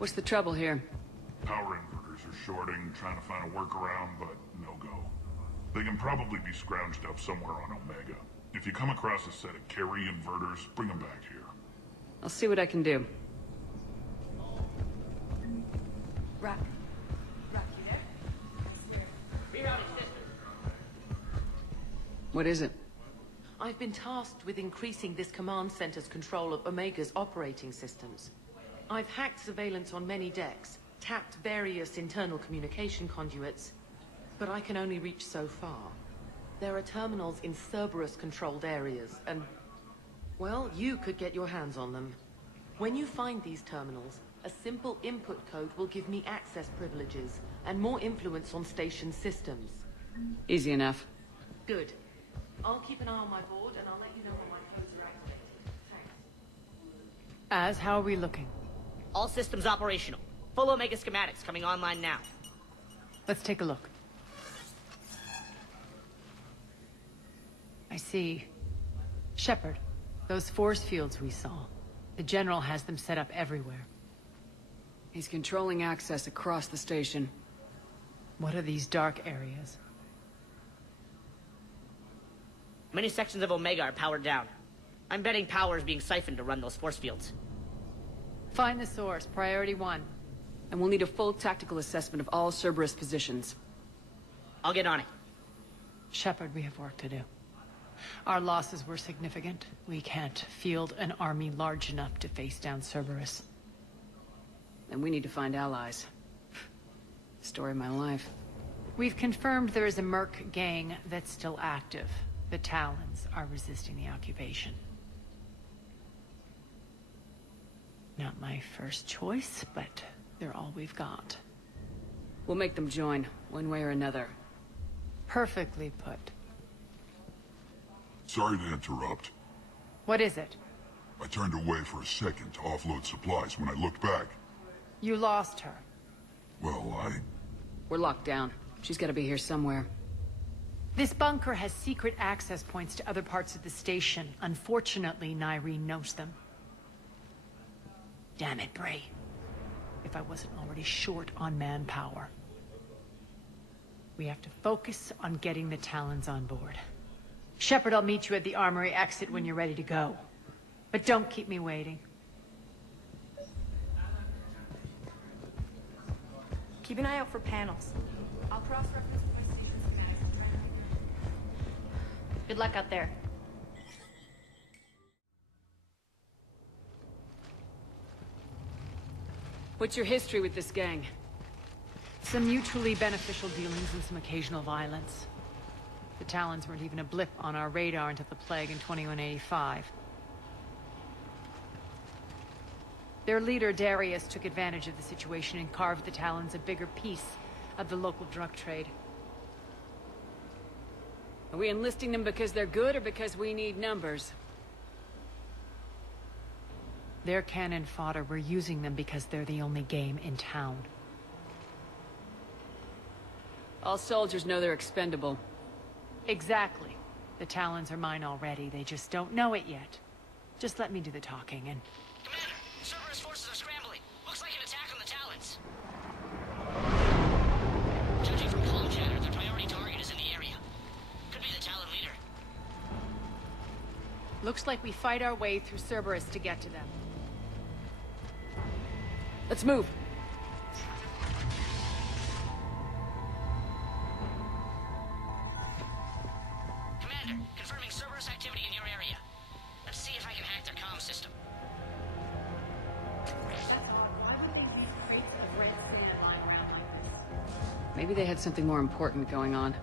What's the trouble here? Power inverters are shorting, trying to find a workaround, but no go. They can probably be scrounged up somewhere on Omega. If you come across a set of carry inverters, bring them back here. I'll see what I can do. Rock, you there? Rerouting system. What is it? I've been tasked with increasing this command center's control of Omega's operating systems. I've hacked surveillance on many decks, tapped various internal communication conduits, but I can only reach so far. There are terminals in Cerberus-controlled areas, and... well, you could get your hands on them. When you find these terminals, a simple input code will give me access privileges, and more influence on station systems. Easy enough. Good. I'll keep an eye on my board, and I'll let you know when my codes are activated. Thanks. How are we looking? All systems operational. Full Omega schematics coming online now. Let's take a look. I see. Shepard, those force fields we saw. The General has them set up everywhere. He's controlling access across the station. What are these dark areas? Many sections of Omega are powered down. I'm betting power is being siphoned to run those force fields. Find the source, priority 1. And we'll need a full tactical assessment of all Cerberus positions. I'll get on it. Shepard, we have work to do. Our losses were significant. We can't field an army large enough to face down Cerberus. And we need to find allies. Story of my life. We've confirmed there is a Merc gang that's still active. The Talons are resisting the occupation. Not my first choice, but they're all we've got. We'll make them join, one way or another. Perfectly put. Sorry to interrupt. What is it? I turned away for a second to offload supplies. When I looked back... You lost her. well, We're locked down. She's gotta be here somewhere. This bunker has secret access points to other parts of the station. Unfortunately, Nyreen knows them. Damn it, Bray. If I wasn't already short on manpower. We have to focus on getting the Talons on board. Shepard, I'll meet you at the armory exit when you're ready to go. But don't keep me waiting. Keep an eye out for panels. I'll cross-reference my station schematics. Good luck out there. What's your history with this gang? Some mutually beneficial dealings and some occasional violence. The Talons weren't even a blip on our radar until the plague in 2185. Their leader, Darius, took advantage of the situation and carved the Talons a bigger piece of the local drug trade. Are we enlisting them because they're good or because we need numbers? They're cannon fodder. We're using them because they're the only game in town. All soldiers know they're expendable. Exactly. The Talons are mine already. They just don't know it yet. Just let me do the talking and... Commander, Cerberus forces are scrambling. Looks like an attack on the Talons. Judging from comm chatter, their priority target is in the area. Could be the Talon leader. Looks like we fight our way through Cerberus to get to them. Let's move. Commander, confirming Cerberus activity in your area. Let's see if I can hack their comm system. Why would they use crates of red sand lying around like this? Maybe they had something more important going on.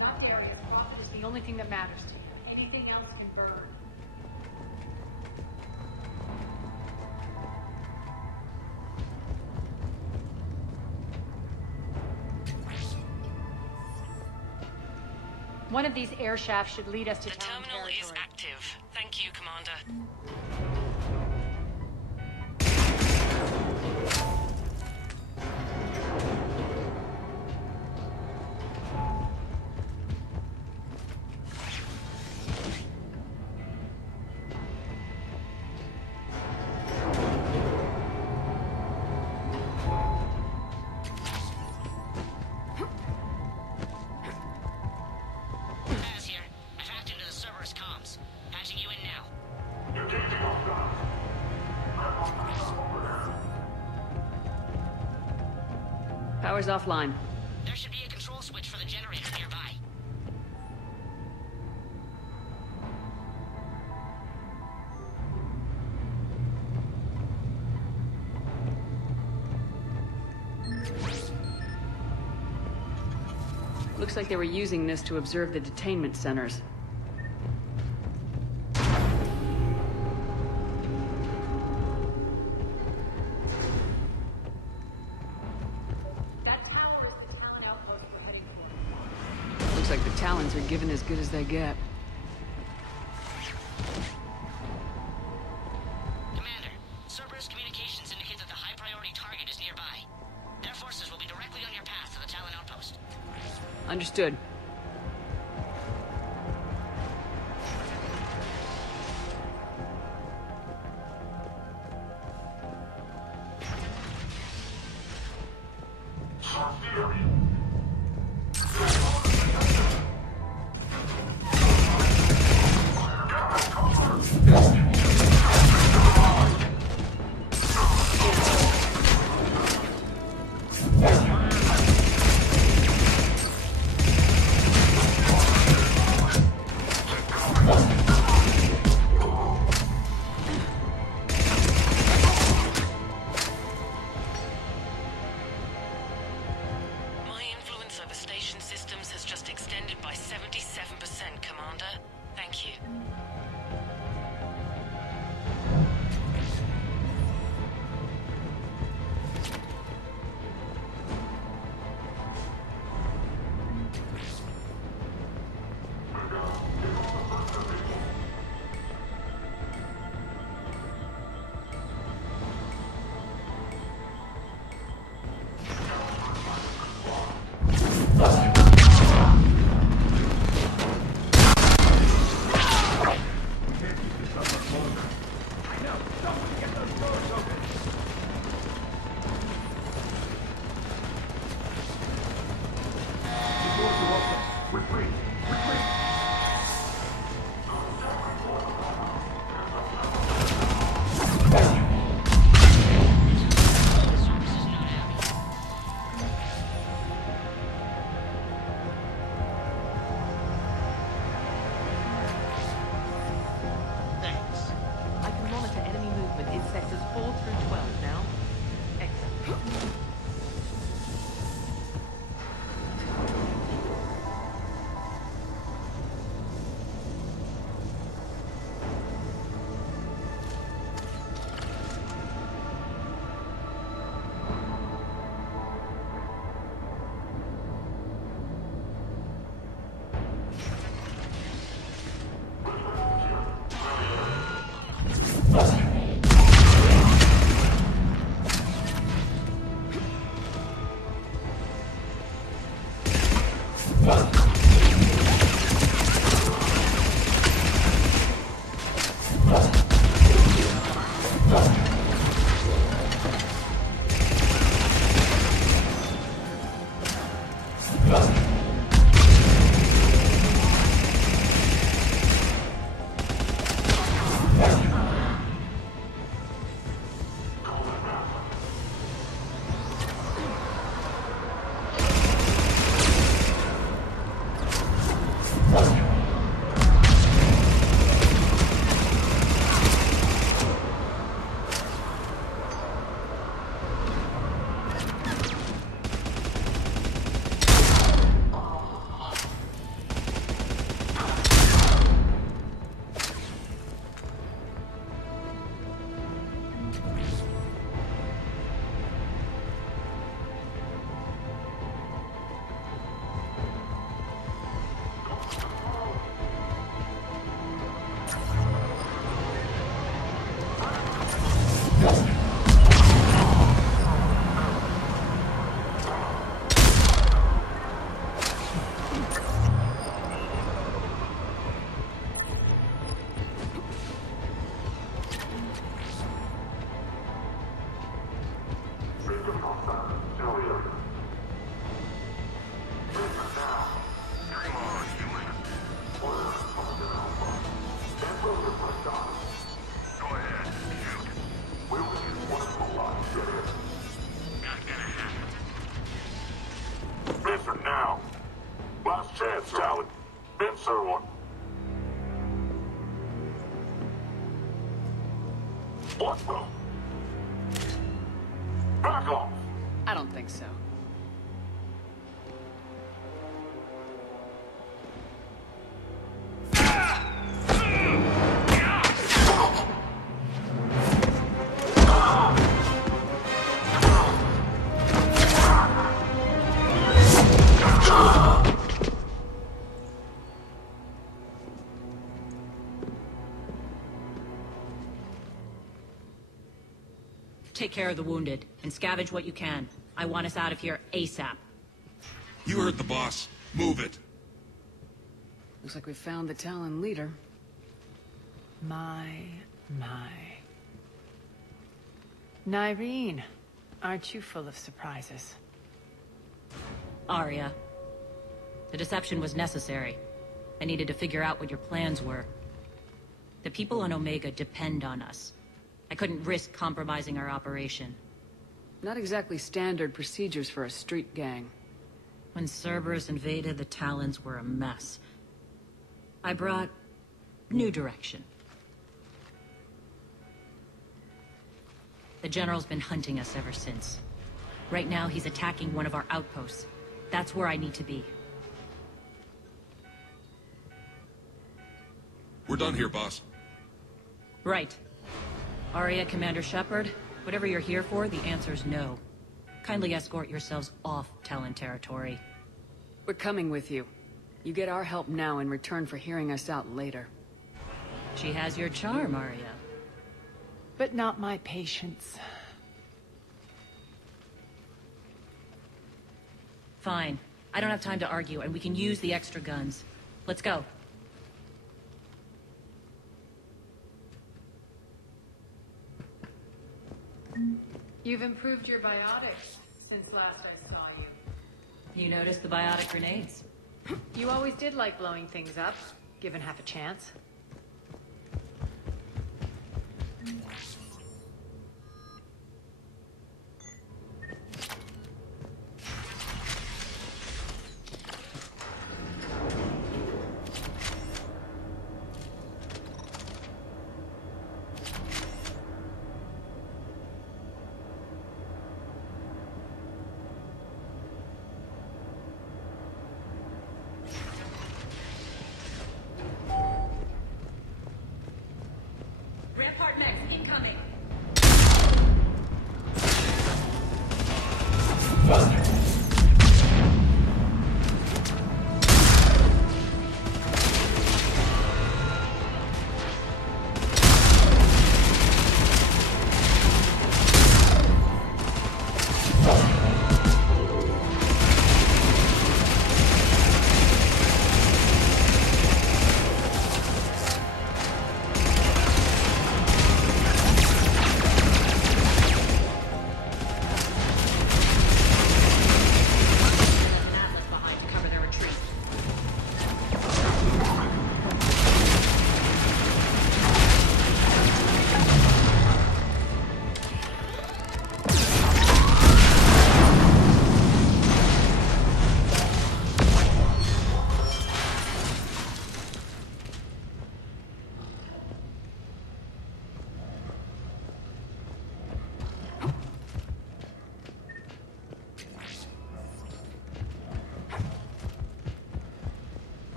Not Darius. Profit is the only thing that matters to you. Anything else can burn. One of these air shafts should lead us to The Talon terminal is territory. active. Thank you, Commander. Power's offline. There should be a control switch for the generator nearby. Looks like they were using this to observe the detainment centers. That tower is the Talon outpost we're heading for. Looks like the Talons are given as good as they get. Commander, Cerberus communications indicate that the high-priority target is nearby. Their forces will be directly on your path to the Talon outpost. Understood. What the? Back off! I don't think so. Take care of the wounded, and scavenge what you can. I want us out of here ASAP. You heard the boss. Move it. Looks like we found the Talon leader. My. Nyreen, aren't you full of surprises? Aria. The deception was necessary. I needed to figure out what your plans were. The people on Omega depend on us. I couldn't risk compromising our operation. Not exactly standard procedures for a street gang. When Cerberus invaded, the Talons were a mess. I brought new direction. The General's been hunting us ever since. Right now, he's attacking one of our outposts. That's where I need to be. We're done here, boss. Right. Aria, Commander Shepard, whatever you're here for, the answer's no. Kindly escort yourselves off Talon territory. We're coming with you. You get our help now in return for hearing us out later. She has your charm, Aria. But not my patience. Fine. I don't have time to argue, and we can use the extra guns. Let's go. You've improved your biotics since last I saw you. You noticed the biotic grenades? You always did like blowing things up, given half a chance. Rampart mech incoming!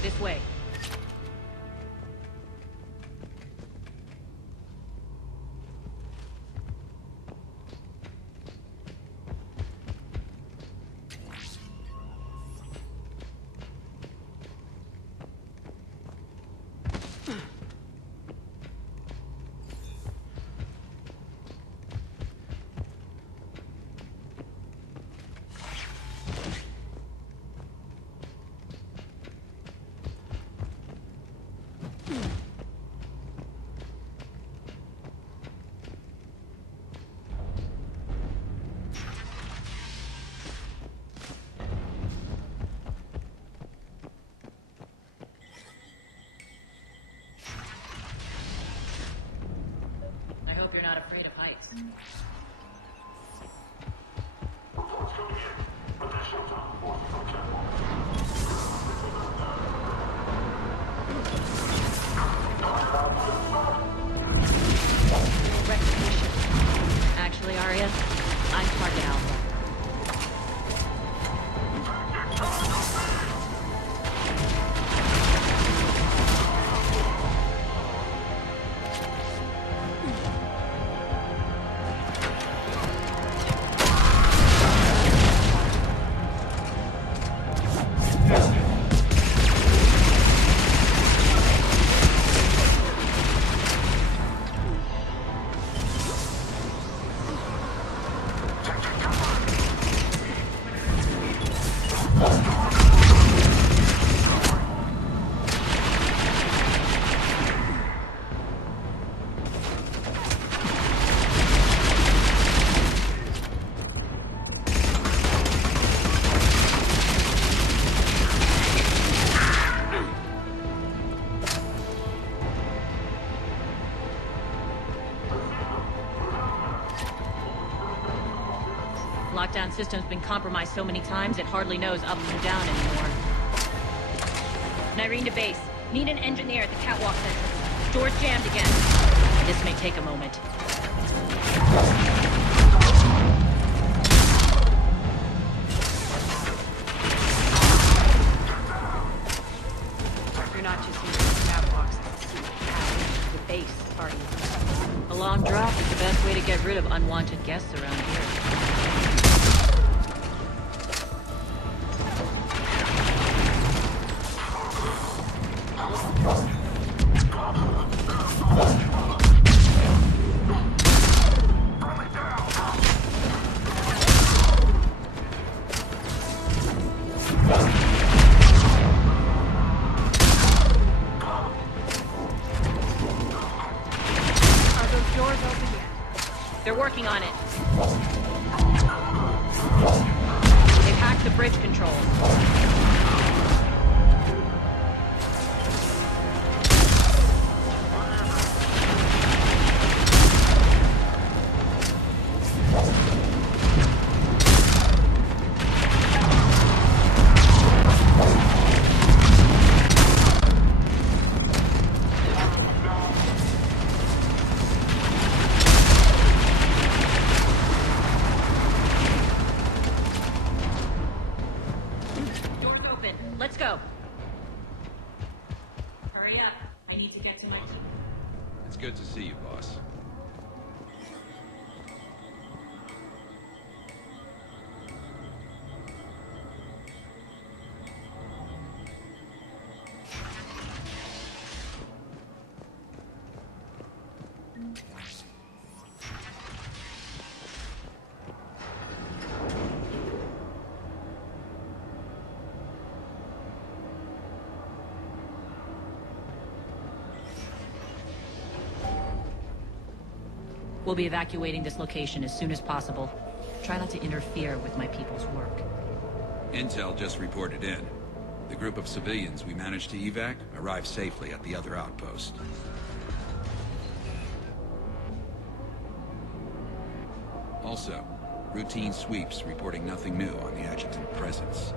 This way. underground system's been compromised so many times it hardly knows up from down anymore. Nyreen to base. Need an engineer at the catwalk center. Door's jammed again. This may take a moment. You're not just using the catwalks. The base party. A long drop is the best way to get rid of unwanted guests around here. They're working on it. They've hacked the bridge controls. Let's go. Hurry up. I need to get to my team. It's good to see you, boss. We'll be evacuating this location as soon as possible. Try not to interfere with my people's work. Intel just reported in. The group of civilians we managed to evac arrived safely at the other outpost. Also, routine sweeps reporting nothing new on the Adjutant presence.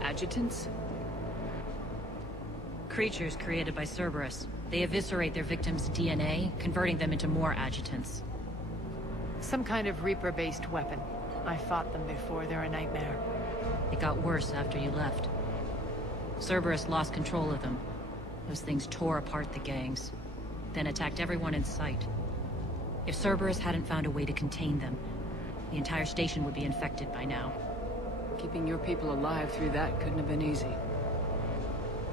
Adjutants? Creatures created by Cerberus. They eviscerate their victims' DNA, converting them into more adjutants. Some kind of Reaper-based weapon. I fought them before, they're a nightmare. It got worse after you left. Cerberus lost control of them. Those things tore apart the gangs, then attacked everyone in sight. If Cerberus hadn't found a way to contain them, the entire station would be infected by now. Keeping your people alive through that couldn't have been easy.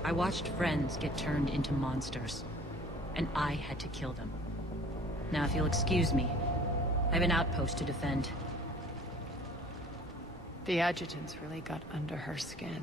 I watched friends get turned into monsters, and I had to kill them. Now, if you'll excuse me, I have an outpost to defend. The adjutants really got under her skin.